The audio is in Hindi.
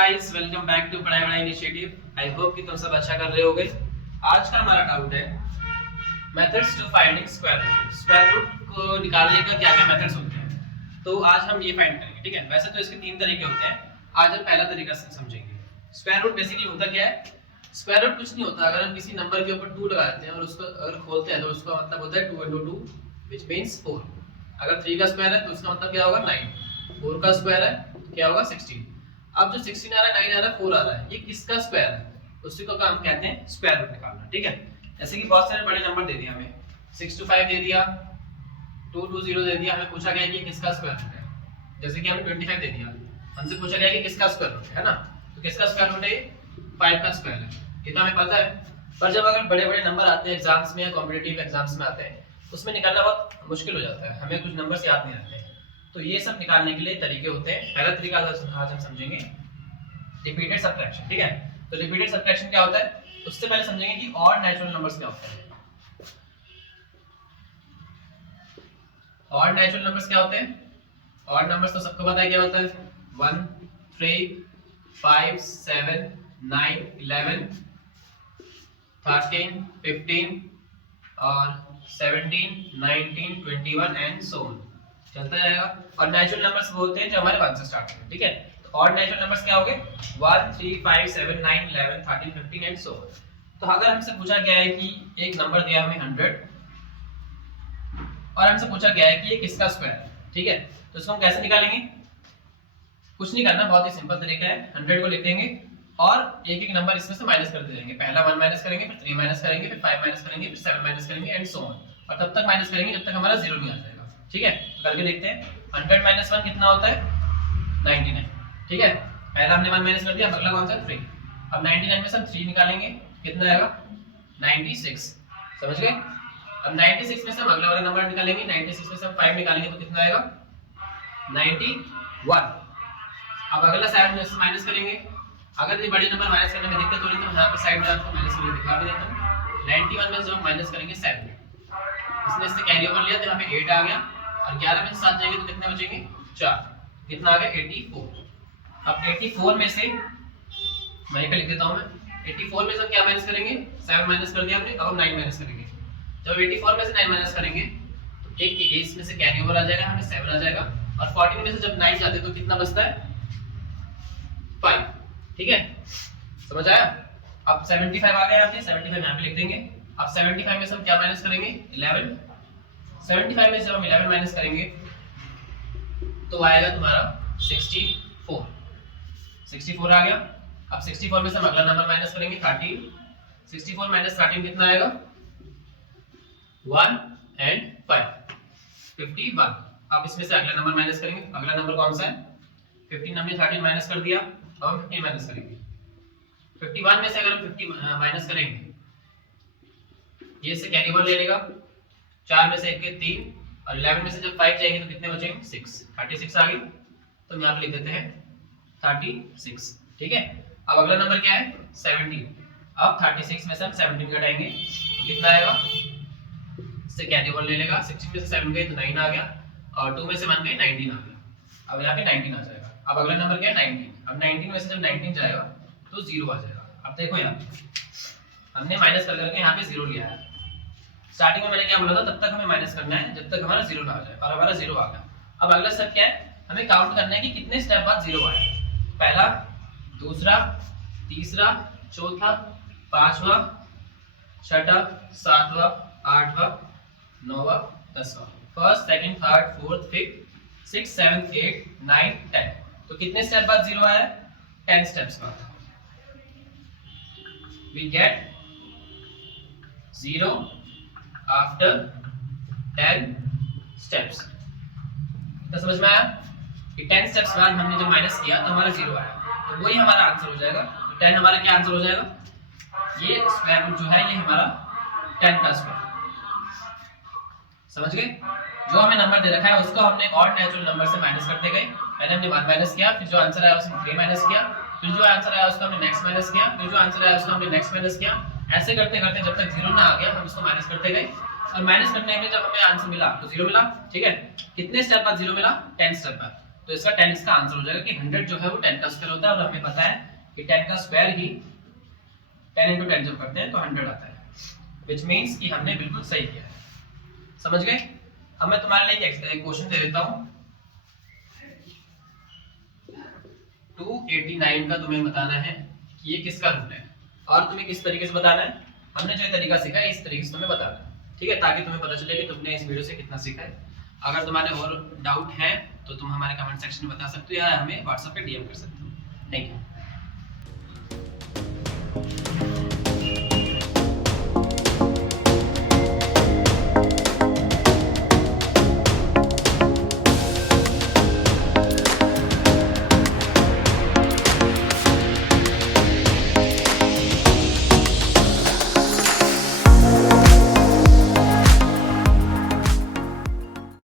गाइस, वेलकम बैक टू पढ़ाई बड़ा इनिशिएटिव। आई होप कि तुम सब अच्छा कर रहे होगे। आज का हमारा डाउट है methods to finding square root. Square root को निकालने का क्या क्या मेथड्स होते हैं, तो आज हम ये फाइंड करेंगे। ठीक है, वैसे तो इसके तीन तरीके होते हैं, आज हम पहला तरीका समझेंगे। स्क्वायर रूट बेसिकली होता क्या है? स्क्वायर रूट कुछ नहीं होता, अगर हम किसी नंबर के ऊपर 2 लगा देते हैं और उसको अगर खोलते हैं तो उसका मतलब होता है 2 into 2 which means 4। अगर 3 का स्क्वायर है तो उसका मतलब क्या होगा 9। 4 का स्क्वायर है तो क्या होगा 16। अब जो 16 आ रहा है, 9 आ रहा है, 4 आ रहा है, ये किसका स्क्वायर है? उसी को हम कहते हैं स्क्वायर रूट निकालना। ठीक है, जैसे कि बहुत सारे बड़े नंबर दे दिए हमें, 6 to 5 दे दिया, 2 to 0 दे दिया, हमें पूछा गया कि किसका स्क्वायर रूट है। जैसे कि हमें 25 दे दिया, हमसे पूछा गया कि किसका स्क्वायर रूट है ना, तो किसका स्क्वायर रूट है? 5 का स्क्वायर है। ये तो हमें पता है, पर जब अगर बड़े बड़े नंबर आते हैं एग्जाम्स में या कॉम्पिटिटिव एग्जाम्स में आते हैं, उसमें निकालना बहुत मुश्किल हो जाता है, हमें कुछ नंबर्स याद नहीं रहते हैं। तो ये सब निकालने के लिए तरीके होते हैं। पहला तरीका आज हम समझेंगे रिपीटेड सबट्रैक्शन। ठीक है, तो रिपीटेड सबट्रैक्शन क्या होता है, उससे पहले समझेंगे कि ऑड नेचुरल नंबर्स क्या होते हैं। ऑड नेचुरल नंबर्स क्या होते हैं? ऑड नंबर्स तो सबको पता है क्या होता है, 1 3 5 7 9 11 13 15 और 17 19 21 एंड सो ऑन, चलता जाएगा। और नेचुरल नंबर्स वो होते हैं जो हमारे 1 से स्टार्ट होते हैं। ठीक है, तो ऑड नेचुरल नंबर्स क्या होंगे? 1 3 5 7 9 11 13 15 एंड सो ऑन। तो अगर हमसे पूछा गया है कि एक नंबर दिया हमें 100 और हमसे पूछा गया है कि ये किसका स्क्वायर है, ठीक है, तो इसको हम कैसे निकालेंगे? कुछ नहीं करना, बहुत ही सिंपल तरीका है। 100 को लिख देंगे और एक एक नंबर इसमें से माइनस करते जाएंगे। पहला 1 माइनस करेंगे, फिर 3 माइनस करेंगे, फिर 5 माइनस करेंगे, फिर 7 माइनस करेंगे एंड सो ऑन, और तब तक माइनस करेंगे जब तक हमारा 0 नहीं आ जाएगा। ठीक है, तो करके देखते हैं। 100 माइनस 1 कितना होता है? 99। ठीक है, पहला हमने 1 माइनस कर दिया, अगला कौन सा? 3। अब 99 में से हम 3 निकालेंगे, कितना आएगा? 96। समझ गए? अब 96 में से हम अगला वाला नंबर निकालेंगे, 96 में से हम 5 निकालेंगे तो कितना आएगा? 91। अब अगला 7 में से माइनस करेंगे, अगर ये बड़े नंबर माइनस करने में दिक्कत हो रही है तो यहाँ पे साइड में आपको माइनस करके दिखा भी देता हूँ। 91 में जब हम माइनस करेंगे 7, इसने इससे कैरी ओवर लिया तो यहाँ पे 8 आ गया, और 11 में से 7 जाएंगे तो कितने बचेंगे? 4। कितना आ गया? 84। अब 84 में से मैं लिख देता हूँ, मैं 84 में से हम क्या माइनस करेंगे? 7 माइनस कर दिया हमने, अब हम 9 माइनस करेंगे। जब 84 में से 9 माइनस करेंगे तो एक इसमें से कैरी ओवर आ जाएगा, हमें 7 आ जाएगा, और 14 में से जब 9 जाते तो कितना बचता है? 5। ठीक है, समझ आया? अब 75 आ गया यहाँ पे, 75 यहाँ पे लिख देंगे। अब 75 में से हम क्या माइनस करेंगे? 11। 75 में से जब हम 11 माइनस करेंगे तो आएगा तुम्हारा 64। 64 आ गया। अब 64 में से हम अगला नंबर माइनस करेंगे 13। 64 माइनस 13 कितना आएगा? 1 एंड 5, 51। अब इसमें से अगला नंबर माइनस करेंगे, अगला नंबर कौन सा है? 15। हमने 13 माइनस कर दिया, अब हम 15 माइनस करेंगे। 51 में से अगर हम 50 माइनस करेंगे, ये से कैरी ओवर ले लेगा, 4 में से 1 के 3, और 11 में से जब 5 जाएंगे तो कितने बचेंगे? 6। 36 आ गई, तो हम यहाँ पे लिख देते हैं 36। ठीक है, अब अगला नंबर क्या है? 17। अब 36 में से हम 17 घटाएंगे तो कितना आएगा? इससे कैरी ओवर ले लेगा, 16 में से 7 गए तो 9 आ गया, और 2 में से 1 गए 19 आ गया। अब यहाँ पे 19 आ जाएगा। अब अगला नंबर क्या है? 19। अब 19 में से जब 19 जाएगा तो 0 आ जाएगा। अब देखो यहाँ हमने माइनस कर करके यहाँ पे 0 लिया है। स्टार्टिंग में मैंने क्या बोला था, तब तक हमें माइनस करना है जब तक हमारा 0 ना आ जाए, और हमारा 0 आ गया। अब अगला स्टेप क्या है? हमें काउंट करना है कि कितने स्टेप बाद 0 आया। पहला, दूसरा, तीसरा, चौथा, पांचवा, छठा, सातवां, आठवां, नौवां, 10वां। First, second, third, fourth, fifth, 6 7 8 9 10। तो कितने स्टेप बाद 0 आया? 10 स्टेप्स बाद। We get 0 after 10 steps। तो समझ में आया कि 10 स्टेप्स बाद हमने जब माइनस किया तो हमारा 0 आया, तो वही हमारा आंसर हो जाएगा। तो 10 हमारा क्या आंसर हो जाएगा? ये स्क्वायर रूट जो है ये हमारा 10 का स्क्वायर। समझ गए? जो हमें नंबर दे रखा है उसको हमने ऑड नेचुरल नंबर से माइनस करते गए। पहले हमने 1 माइनस किया, फिर जो आंसर आया उसमें 3 माइनस किया, फिर जो आंसर आया उसका हमने नेक्स्ट माइनस किया, फिर जो आंसर आया उसका हमने नेक्स्ट माइनस किया। ऐसे करते करते जब तक 0 ना आ गया हम उसको माइनस करते गए, और माइनस करने में जब हमें आंसर मिला तो 0 मिला। ठीक है, कितने स्टेप बाद 0 मिला? 10 स्टेप बाद। तो इसका 10 इसका आंसर हो जाएगा कि 100 जो है वो 10 का स्क्वायर होता है, और हमें पता है कि 10 का स्क्वायर ही 10 × 10 जब करते हैं तो 100 आता है, व्हिच मींस कि हमने बिल्कुल सही किया है। समझ गए? अब मैं तुम्हारे लिए एक क्वेश्चन दे देता हूं। 289 का तुम्हें बताना है कि ये किसका रूट है, और तुम्हें किस तरीके से बताना है, हमने जो तरीका सीखा है इस तरीके से तुम्हें बताना है, ठीक है, ताकि तुम्हें पता चले कि तुमने इस वीडियो से कितना सीखा है। अगर तुम्हारे और डाउट है तो तुम हमारे कमेंट सेक्शन में बता सकते हो या हमें व्हाट्सएप पे डीएम कर सकते हो। Thank you.